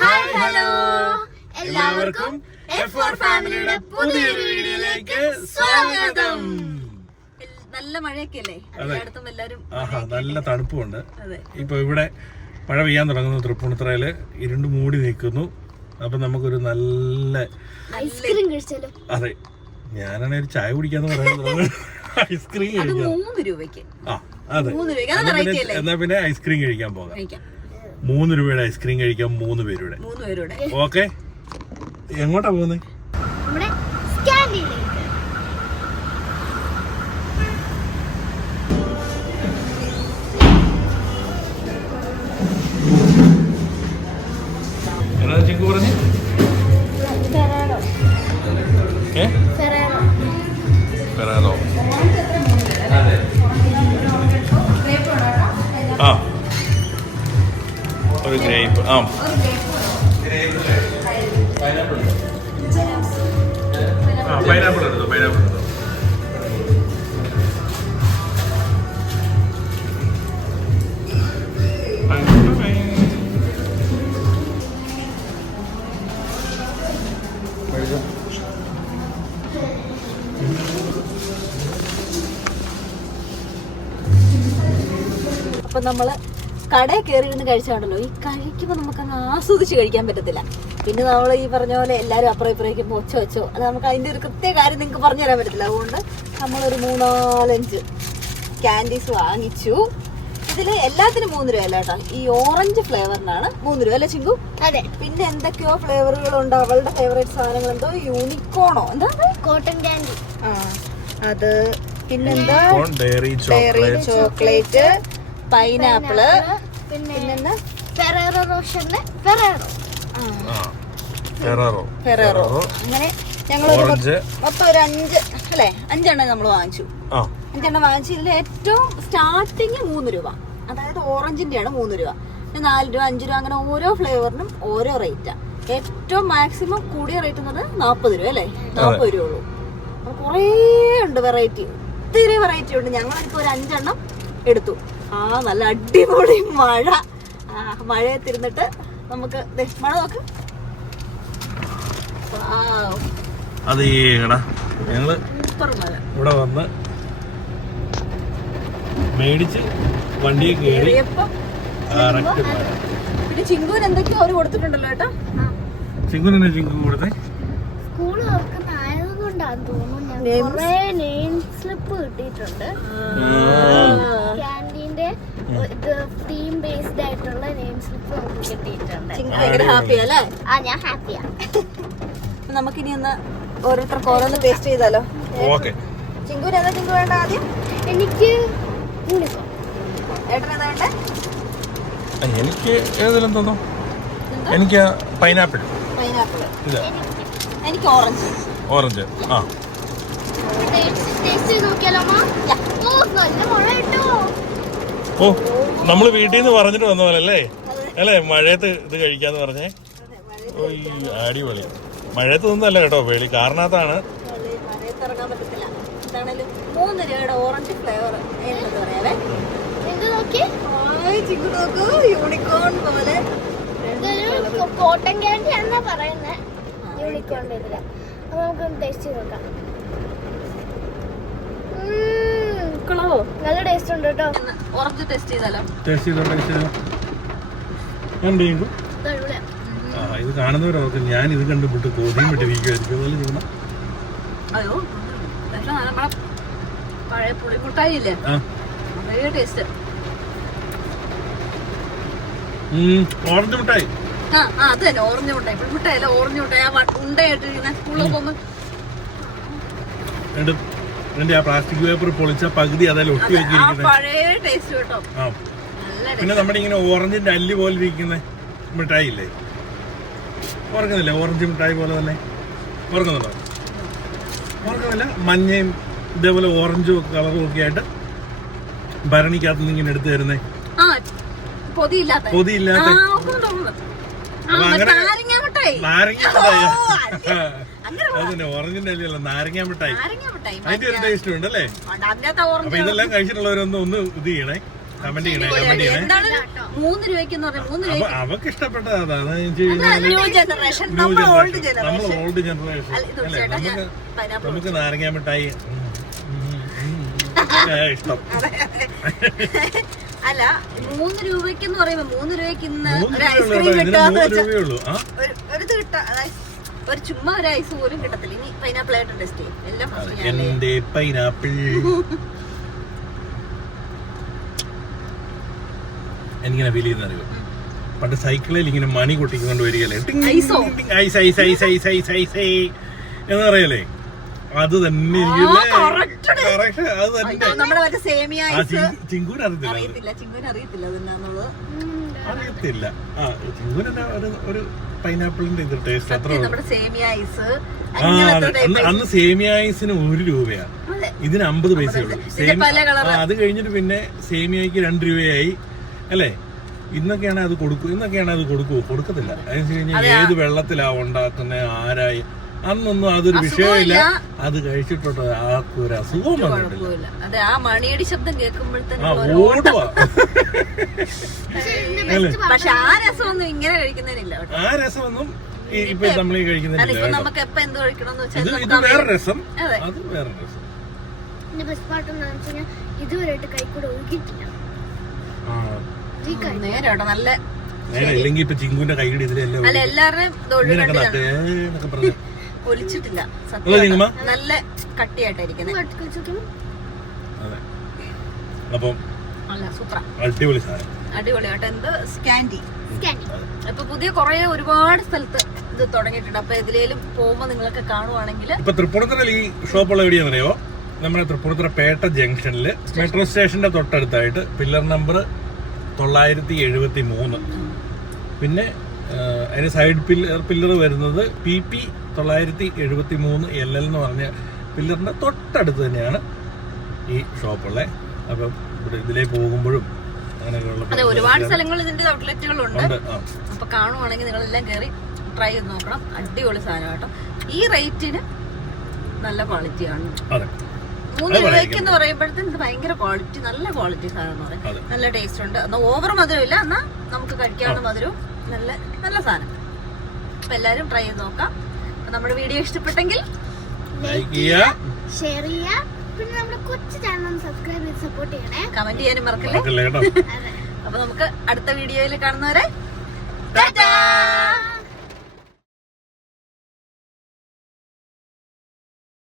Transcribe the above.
Hi hello എല്ലാവർക്കും F4 ഫാമിലിയുടെ പുതിയൊരു വീഡിയോയിലേക്ക് സ്വാഗതം. നല്ല മഴയൊക്കെ അല്ലേ എല്ലായിടത്തും, എല്ലാരും നല്ല തണുപ്പുണ്ട്. ഇപ്പൊ ഇവിടെ മഴ പെയ്യാൻ തുടങ്ങുന്നു. തൃപ്പൂണിത്തുറയില് ഇരുണ്ട് മൂടി നിൽക്കുന്നു. അപ്പൊ നമുക്കൊരു നല്ല ഐസ്ക്രീം കഴിച്ചാലോ? അതെ, ഞാനാണ് ഒരു ചായ കുടിക്കാന്ന് പറയുന്നത്. ഐസ്ക്രീം കഴിക്കാം 3 രൂപയ്ക്ക്. അതെ, എന്നാ പിന്നെ ഐസ്ക്രീം കഴിക്കാൻ പോകാം. 3 രൂപയുടെ ഐസ്ക്രീം കഴിക്കാം 3 പേരുടെ. ഓക്കെ, എങ്ങോട്ടാ പോകുന്നത്? എന്നാ ചിങ്കു പറഞ്ഞു? ഫെറാറോ. ആ, ഒരു ഗ്രേപ്പ്. പൈനാപ്പിൾ എടുത്തോ, പൈനാപ്പിൾ എടുത്തോ. അപ്പൊ നമ്മള് കടയിൽ കയറി ഇരുന്ന് കഴിച്ചാണല്ലോ, ഈ കഴിക്കുമ്പോ നമുക്ക് അങ്ങ് ആസ്വദിച്ച് കഴിക്കാൻ പറ്റത്തില്ല. പിന്നെ നമ്മൾ ഈ പറഞ്ഞ പോലെ എല്ലാരും അപ്പുറം ഇപ്പുറേക്കും ഒച്ച വെച്ചോ, അത് നമുക്ക് അതിന്റെ ഒരു കൃത്യ കാര്യം നിങ്ങൾക്ക് പറഞ്ഞു തരാൻ പറ്റത്തില്ല. അതുകൊണ്ട് നമ്മളൊരു 3-4-5 ക്യാൻഡീസ് വാങ്ങിച്ചു. ഇതില് എല്ലാത്തിനും 3 രൂപ അല്ല കേട്ടോ. ഈ ഓറഞ്ച് ഫ്ലേവറിനാണ് 3 രൂപ അല്ലേ ചിങ്കു? അതെ. പിന്നെ എന്തൊക്കെയോ ഫ്ലേവറുകളുണ്ട്. അവളുടെ ഫേവറേറ്റ് സാധനങ്ങൾ എന്തോ യൂണിക്കോണോ, എന്താ കോട്ടൺ കാൻഡി, അത് പിന്നെന്താ ഡയറി ചോക്ലേറ്റ്, പൈനാപ്പിള്, പിന്നെ ഫെറാറോ റോഷറിന്റെ ഫെറാറോ. അങ്ങനെ ഞങ്ങളൊരു മൊത്തം ഒരു 5 എണ്ണം നമ്മൾ വാങ്ങിച്ചു. 5 എണ്ണം വാങ്ങിച്ചു. ഇതിൽ ഏറ്റവും സ്റ്റാർട്ടിങ് 3 രൂപ, അതായത് ഓറഞ്ചിന്റെയാണ് 3 രൂപ. 4 രൂപ, 5 രൂപ, അങ്ങനെ ഓരോ ഫ്ലേവറിനും ഓരോ റേറ്റാ. ഏറ്റവും മാക്സിമം കൂടിയ റേറ്റ് എന്ന് പറഞ്ഞാൽ 40 രൂപ അല്ലേ, 40 രൂപ ഉള്ളൂ. കുറേ ഉണ്ട് വെറൈറ്റി, ഒത്തിരി വെറൈറ്റി ഉണ്ട്. ഞങ്ങളിപ്പോ ഒരു 5 എണ്ണം എടുത്തു. നല്ല അടിപൊളി മഴ. മഴയത്തിരുന്നിട്ട് നമുക്ക് മഴ നോക്ക്. അത് ഞങ്ങള് ഇവിടെ വന്ന് മേടിച്ച് വണ്ടിയെ കയറിയപ്പോ പിന്നെ ചിങ്കുവിന് എന്തൊക്കെയോ അവര് കൊടുത്തിട്ടുണ്ടല്ലോ കേട്ടോ. ചിങ്കുവിന് ചിങ്കു കൊടുത്തേ സ്കൂൾ തുറക്കുന്നതായതുകൊണ്ടാന്ന് തോന്നുന്നു കുറേ നെയിം സ്ലിപ്പ് കിട്ടിയിട്ടുണ്ട്. ക്യാൻറ്റീന്റെ തീം ബേസ്ഡ് ആയിട്ടുള്ള നെയിം സ്ലിപ്പ് നമുക്ക് കിട്ടിയിട്ടുണ്ട്. ഹാപ്പിയാ അല്ലേ? ഞാൻ ഹാപ്പിയാ. നമുക്കിനി ഒന്ന് ഓരോരുത്തർക്ക് ഓരോന്ന് ടേസ്റ്റ് ചെയ്താലോ? ചിങ്കുവിന് ഏതാ ചിങ്കു വേണ്ട ആദ്യം? എനിക്ക് ഏട്ടൻ ഏതാ വേണ്ടേ? എനിക്ക് ഏതെങ്കിലും തോന്നോ? എനിക്ക് പൈനാപ്പിൾ. എനിക്ക് ഓറഞ്ച്. ഓറഞ്ച്. ടേസ്റ്റ് ചെയ്ത് നോക്കിയാലോ? നല്ല മഴ കേട്ടോ. ഓ, നമ്മള് വീട്ടിൽ നിന്ന് പറഞ്ഞിട്ട് വന്ന പോലെ അല്ലേ മഴയത്ത് ഇത് കഴിക്കാന്ന് പറഞ്ഞേ. അടിപൊളി. മഴയത്ത് നിന്നല്ല കേട്ടോ, വെളി കാരണത്താണ്. മഴയത്ത് ഇറങ്ങാൻ പറ്റത്തില്ല. എന്താണേലും 3 രൂപയുടെ ഓറഞ്ച് ഫ്ലേവർ പറയാവേ. യൂണിക്കോൺ പോലെ കോട്ടൺ ക്യാൻഡി ആണെന്നാ പറയുന്നത്. യൂണിക്കോണിന്റെ ഇതില. അപ്പൊ നമുക്കൊന്ന് ടേസ്റ്റ് ചെയ്ത് നോക്കാം. നല്ല ടേസ്റ്റ് ഉണ്ട് കേട്ടോ. ഓറഞ്ച് ടേസ്റ്റ് ചെയ്താലോ? ഇത് കാണുന്നവരൊക്കെ ഞാൻ ഇത് കണ്ടുപിട്ട് കോതിയും വിട്ടിരിക്കുമായിരിക്കും. അയ്യോ, നമ്മളെ പഴയ പുളിമുട്ടായി ഇല്ലേ, അതേ ടേസ്റ്റ്. ഓറഞ്ച് മിഠായി. അത് തന്നെ ഓറഞ്ച് മിഠായി. പുളിമുട്ടായി അല്ല, ഓറഞ്ച് മിഠായി. ഉണ്ടയായിട്ടിരിക്കുന്ന സ്കൂളിൽ പോകുമ്പോ ആ പ്ലാസ്റ്റിക് പേപ്പർ പൊളിച്ച പകുതി അതെല്ലാം ഒട്ടി വെച്ചിരിക്കുന്നത് പഴയ ടേസ്റ്റ് കേട്ടോ. പിന്നെ നമ്മുടെ ഇങ്ങനെ ഓറഞ്ചിന്റെ അല്ലി പോലെ ഇരിക്കുന്ന മിഠായി ഇല്ലേ, ഓർക്കുന്നില്ല? ഓറഞ്ച് മിഠായി പോലെ തന്നെ ഓർക്കുന്നുണ്ടോ? ഓർക്കുന്നില്ല? മഞ്ഞയും ഇതേപോലെ ഓറഞ്ചും കളറും ഒക്കെ ആയിട്ട് ഭരണിക്കകത്ത് നിന്ന് ഇങ്ങനെ എടുത്തു തരുന്നേ, പൊതിയില്ലാത്ത. നാരങ്ങ മിഠായി. അതന്നെ ഓറഞ്ചിന്റെ അല്ലല്ലോ, നാരങ്ങ മിഠായി. അതിന്റെ ഒരു ടേസ്റ്റ് ഉണ്ട് അല്ലേ? അപ്പൊ ഇതെല്ലാം കഴിച്ചിട്ടുള്ളവരൊന്ന് ഇത് ചെയ്യണേ. കമന്റ് ചെയ്യണേ. എന്താണ് 3 രൂപയ്ക്ക് പറഞ്ഞാൽ 3 അപ്പൊ രൂപയ്ക്ക് അവർക്ക് ഇഷ്ടപ്പെട്ടത് അതാണ്. ന്യൂ ജനറേഷൻ, നമ്മൾ ഓൾഡ് ജനറേഷൻ. ഓൾഡ് ജനറേഷൻ അല്ലേ? നമുക്ക് നാരങ്ങ മിഠായി ഇഷ്ടം. അല്ല 3 രൂപയ്ക്ക് എന്ന് പറയുമ്പോ 3 രൂപയ്ക്ക് ഇന്ന് ഒരു 3 ഐസ്ക്രീം രൂപയുള്ളൂ, കിട്ടാന്ന് 3 വെച്ചാൽ രൂപയുള്ളൂ. ഒരു ഇത് കിട്ടാ, ഒരു ചുമ്മാ ഒരു ഐസ് പോലും കിട്ടത്തില്ല. ഇനി പൈനാപ്പിൾ ആയിട്ട് ടെസ്റ്റ് ചെയ്യും എല്ലാം ഫസ്റ്റ് ഞാൻ. എന്റെ പൈനാപ്പിൾ എനിക്കിങ്ങനെ ഫീൽ ചെയ്യുന്ന അറിയോ, പണ്ട് സൈക്കിളിൽ ഇങ്ങനെ മണി കൊട്ടിക്കൊണ്ട് വരികയല്ലേ, ഐസോ? Ice ice ice ice ice ice എന്ന് പറയല്ലേ, അത് തന്നെ അത് തന്നെ. നമ്മുടെ മറ്റേ സേമിയ ഐസ് ചിങ്കൂന് അറിയത്തില്ല, അറിയത്തില്ല, ചിങ്കുന് അറിയത്തില്ല അതെന്നാന്നുള്ളത്. അറിയത്തില്ല. ആ ചിങ്കൂന് ഒരു പൈനാപ്പിളിന്റെ ഇത് ടേസ്റ്റ് അത്ര. നമ്മുടെ സേമിയ ഐസ് അന്ന് സേമിയ ഐസിന് 1 രൂപയാണ്, ഇതിന് 50 പൈസയുള്ളൂ. അത് കഴിഞ്ഞിട്ട് പിന്നെ സേമിയക്ക് 2 രൂപയായി അല്ലേ. ഇന്നൊക്കെയാണ് അത് കൊടുക്കുവോ? കൊടുക്കത്തില്ല. അതിന് കഴിഞ്ഞാൽ ഏത് വെള്ളത്തിലാ ഉണ്ടാക്കുന്ന, ആരായി, അന്നൊന്നും അതൊരു വിഷയമില്ല. അത് കഴിച്ചിട്ടോ ആർക്കും ഒരു അസുഖവും വന്നിട്ടില്ല. അതെ, ആ മണിയടി ശബ്ദം കേൾക്കുമ്പോഴത്തേക്കും ഓടുവാ. പക്ഷെ ആ രസമൊന്നും ഇങ്ങനെ കഴിക്കുന്നതിനില്ല. ആ രസമൊന്നും ഇപ്പൊ നമ്മൾ കഴിക്കുന്നില്ല. ഇപ്പൊ നമുക്ക് എപ്പോ എന്ത് കഴിക്കണമെന്ന് വെച്ചാൽ ഇത് വേറെ രസം, അത് വേറെ രസം. ഇതുവരെയായിട്ട് കൈക്കൂടെ ഒഴുകിയിട്ടില്ല. നേരോട്ടോ, നല്ല നേരെ ഇല്ലെങ്കിൽ ഇപ്പൊ ചിങ്കുന്റെ കൈയുടെ ഇതിലെല്ലാം അല്ല എല്ലാവരുടെയും ഇങ്ങനെയൊക്കെ പറഞ്ഞു പൊലിച്ചിട്ടില്ല. അല്ലേ നിങ്ങമ്മ? നല്ല കട്ടിയായിട്ടായിരിക്കുന്നത്. അതെ, അപ്പം അല്ല സൂപ്പറാ, അടിപൊളി സാധനം, അടിപൊളിയായിട്ട്. എന്ത് സ്കാൻഡി ഇപ്പൊ പുതിയ കുറെ ഒരുപാട് സ്ഥലത്ത് ഇത് തുടങ്ങിയിട്ടുണ്ട്. അപ്പൊ ഇതിലേലും പോകുമ്പോ നിങ്ങളൊക്കെ കാണുവാണെങ്കിൽ. ഇപ്പൊ തൃപ്പൂണിത്തുറയിൽ ഈ ഷോപ്പുള്ള എവിടെയാണെന്നറിയോ? നമ്മുടെ തൃപ്പൂണിത്തുറ പേട്ട ജംഗ്ഷനില് മെട്രോ സ്റ്റേഷന്റെ തൊട്ടടുത്തായിട്ട് പില്ലർ നമ്പർ 973. പിന്നെ അതിന് സൈഡ് പില്ലർ വരുന്നത് PP 973 LL എന്ന് പറഞ്ഞ പില്ലറിന്റെ തൊട്ടടുത്ത് തന്നെയാണ് ഈ ഷോപ്പുള്ളത്. അപ്പം ഇവിടെ ഇതിലേ പോകുമ്പോഴും അതെ, ഒരുപാട് സ്ഥലങ്ങളിൽ ഇതിന്റെ ഔട്ട്ലെറ്റുകളുണ്ട്. അപ്പൊ കാണുവാണെങ്കിൽ നിങ്ങളെല്ലാം കയറി ട്രൈ ചെയ്ത് നോക്കണം. അടിപൊളി സാധനം കേട്ടോ. ഈ റേറ്റിന് നല്ല ക്വാളിറ്റിയാണ്. 3 രൂപയ്ക്ക് എന്ന് പറയുമ്പോഴത്തേന് ഇത് ഭയങ്കര ക്വാളിറ്റി, നല്ല ക്വാളിറ്റി സാധനം എന്ന് പറയും. നല്ല ടേസ്റ്റ് ഉണ്ട്. എന്നാൽ ഓവർ മധുരമില്ല, എന്നാൽ നമുക്ക് കഴിക്കാവുന്ന മധുരവും, നല്ല നല്ല സാധനം. അപ്പൊ എല്ലാരും ട്രൈ ചെയ്ത് നോക്കാം. നമ്മുടെ വീഡിയോ ഇഷ്ടപ്പെട്ടെങ്കിൽ ലൈക്ക് ചെയ്യുക, ഷെയർ ചെയ്യുക, പിന്നെ നമ്മുടെ കൊച്ചു ചാനൽ സബ്സ്ക്രൈബ് ചെയ്ത് സപ്പോർട്ട് ചെയ്യണേ. കമന്റ് ചെയ്യാനും മറക്കല്ലേ. കേട്ടോ. അപ്പൊ നമുക്ക് അടുത്ത വീഡിയോയിൽ കാണുന്നവരെ ടാറ്റാ.